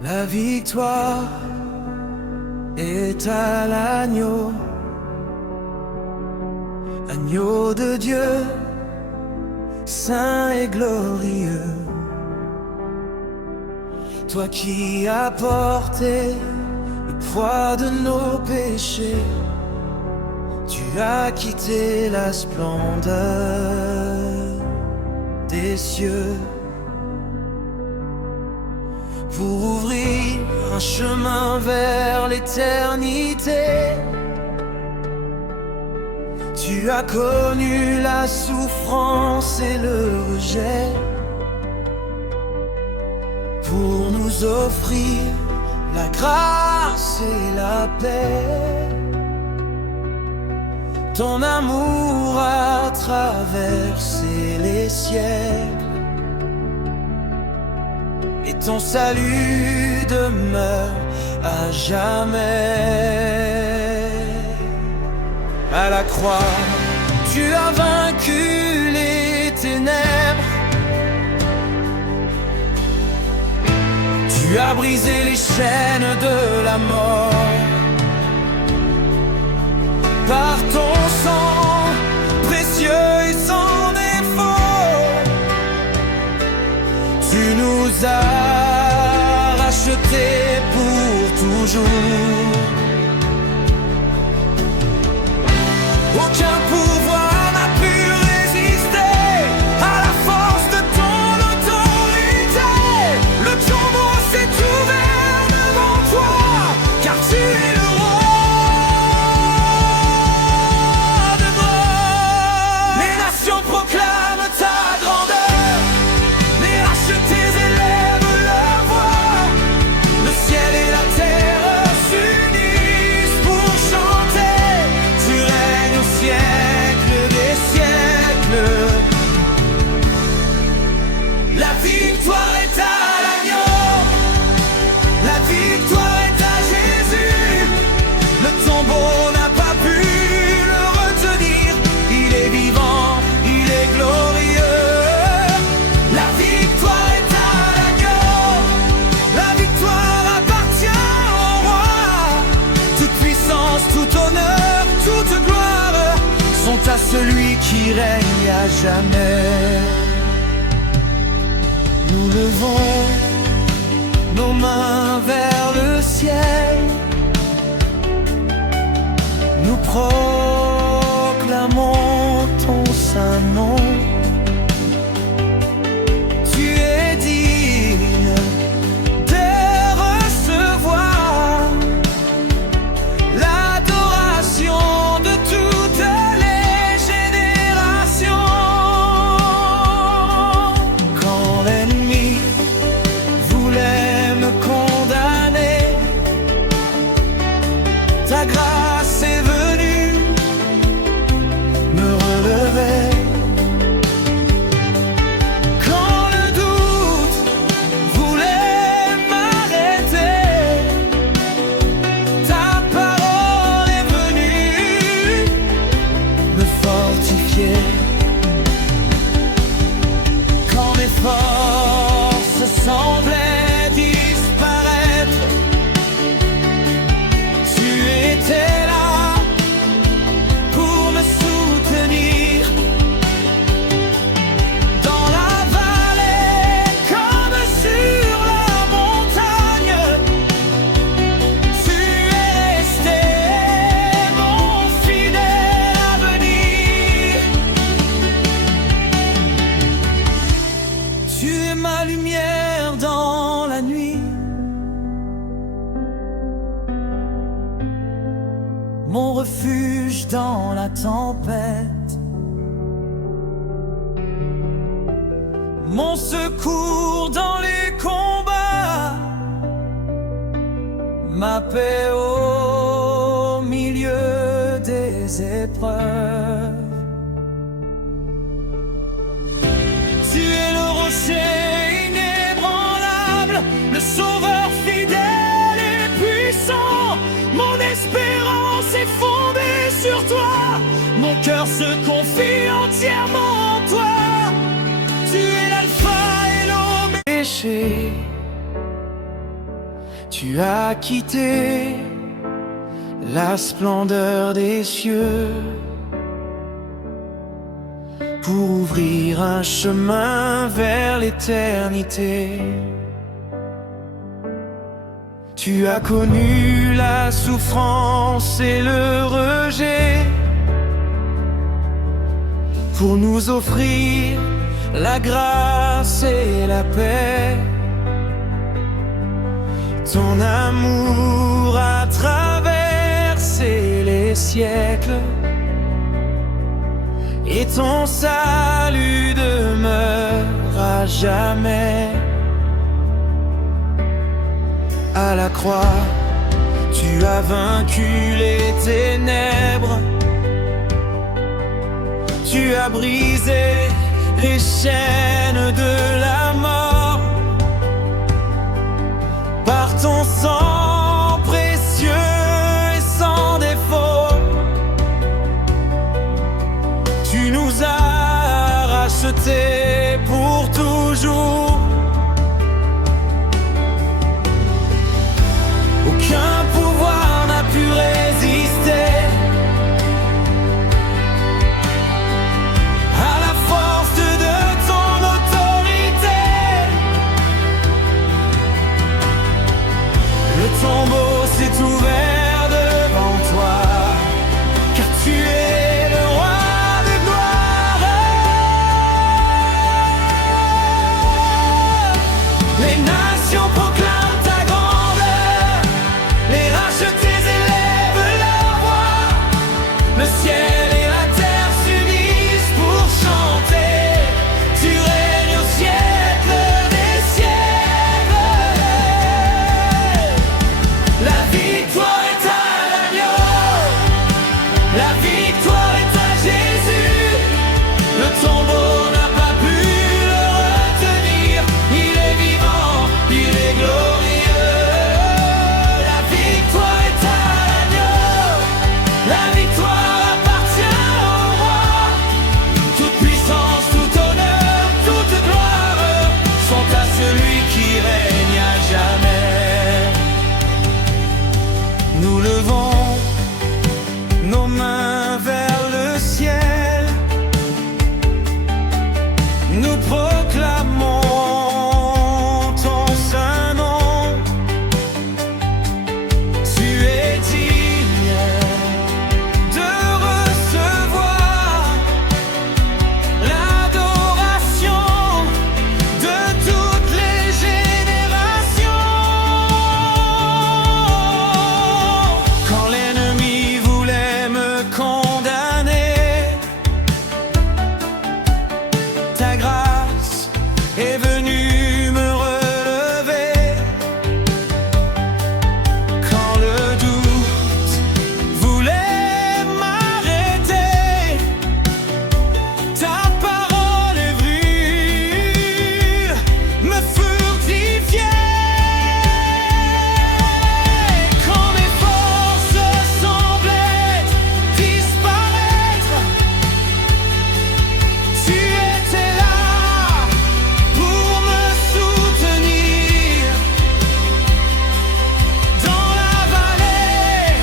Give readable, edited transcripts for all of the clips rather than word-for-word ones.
La victoire est à l'agneau, agneau de Dieu, saint et glorieux. Toi qui as porté le poids de nos péchés, tu as quitté la splendeur des cieux pour ouvrir un chemin vers l'éternité. Tu as connu la souffrance et le rejet pour nous offrir la grâce et la paix. Ton amour a traversé les siècles et ton salut demeure à jamais. À la croix, tu as vaincu les ténèbres. Tu as brisé les chaînes de la mort. Par ton sang précieux et sans défaut, tu nous as rachetés pour toujours. Aucun pouvoir n'a pu résister à la force de ton autorité. Le tombeau s'est ouvert devant toi, car tu es le roi de gloire. Les nations proclament ta grandeur, les rachetés élèvent leur voix. Le ciel et la terre s'unissent pour chanter. Tu règnes au siècle des siècles. La victoire est à l'agneau, la victoire est à Jésus. Le tombeau n'a pas pu le retenir. Il est vivant, il est glorieux. La victoire est à l'agneau, la victoire appartient au roi. Toute puissance, tout honneur, toute gloire sont à celui qui règne à jamais. Nous levons nos mains vers le ciel, nous proclamons ton saint nom. Tu es digne de recevoir l'adoration de toutes les générations. Quand l'ennemi voulait me condamner, ta grâce est venue me relever. Quand le doute voulait m'arrêter, ta parole est venue me fortifier. Quand mes forces semblaient disparaître, tu étais là pour me soutenir. Dans la vallée comme sur la montagne, tu es resté mon fidèle avenir. Tu es ma lumière dans la nuit, mon refuge dans la tempête, mon secours dans les combats, ma paix au milieu des épreuves. Tu es le rocher inébranlable, le sauveur fidèle et puissant. Mon espérance est fondée sur toi, mon cœur se confie entièrement en toi. Tu es l'alpha et l'oméga. Tu as quitté la splendeur des cieux pour ouvrir un chemin vers l'éternité. Tu as connu la souffrance et le rejet pour nous offrir la grâce et la paix. Ton amour a traversé les siècles et ton salut demeure à jamais. À la croix, tu as vaincu les ténèbres. Tu as brisé les chaînes de la mort. Par ton sang précieux et sans défaut, tu nous as rachetés pour toujours. Aucun pouvoir n'a pu résister à la force de ton autorité. Le tombeau s'est ouvert devant toi, car tu es le roi de gloire. Les nations proclament ta grandeur, les rachetés élèvent leur voix. Le ciel et la terre s'unissent pour chanter. Tu règnes au siècle des siècles. La victoire est à l'agneau, la victoire est à Jésus. Le tombeau n'a pas pu le retenir. Il est vivant, il est glorieux. La victoire est à l'agneau, la victoire appartient au roi. Toute puissance, tout honneur, toute gloire sont à celui qui règne à jamais. Nous levons nos mains vers le ciel, nous proclamons ton saint nom. Tu es digne de recevoir l'adoration de toutes les générations. Quand l'ennemi voulait me condamner, ta grâce est venue me relever. Quand le doute voulait m'arrêter, ta parole est venue me fortifier. Quand mes forces semblaient disparaître, tu étais là pour me soutenir. Dans la vallée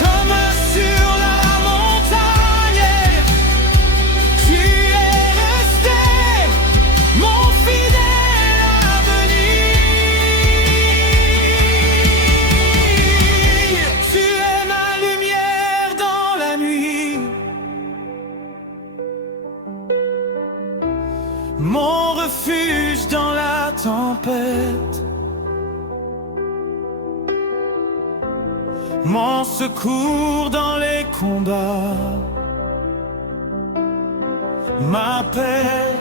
comme sur la montagne, tu es resté mon fidèle avenir. Tu es ma lumière dans la nuit, mon refuge dans la tempête, mon secours dans les combats, ma paix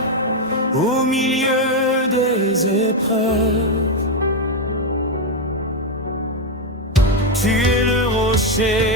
au milieu des épreuves. Tu es le rocher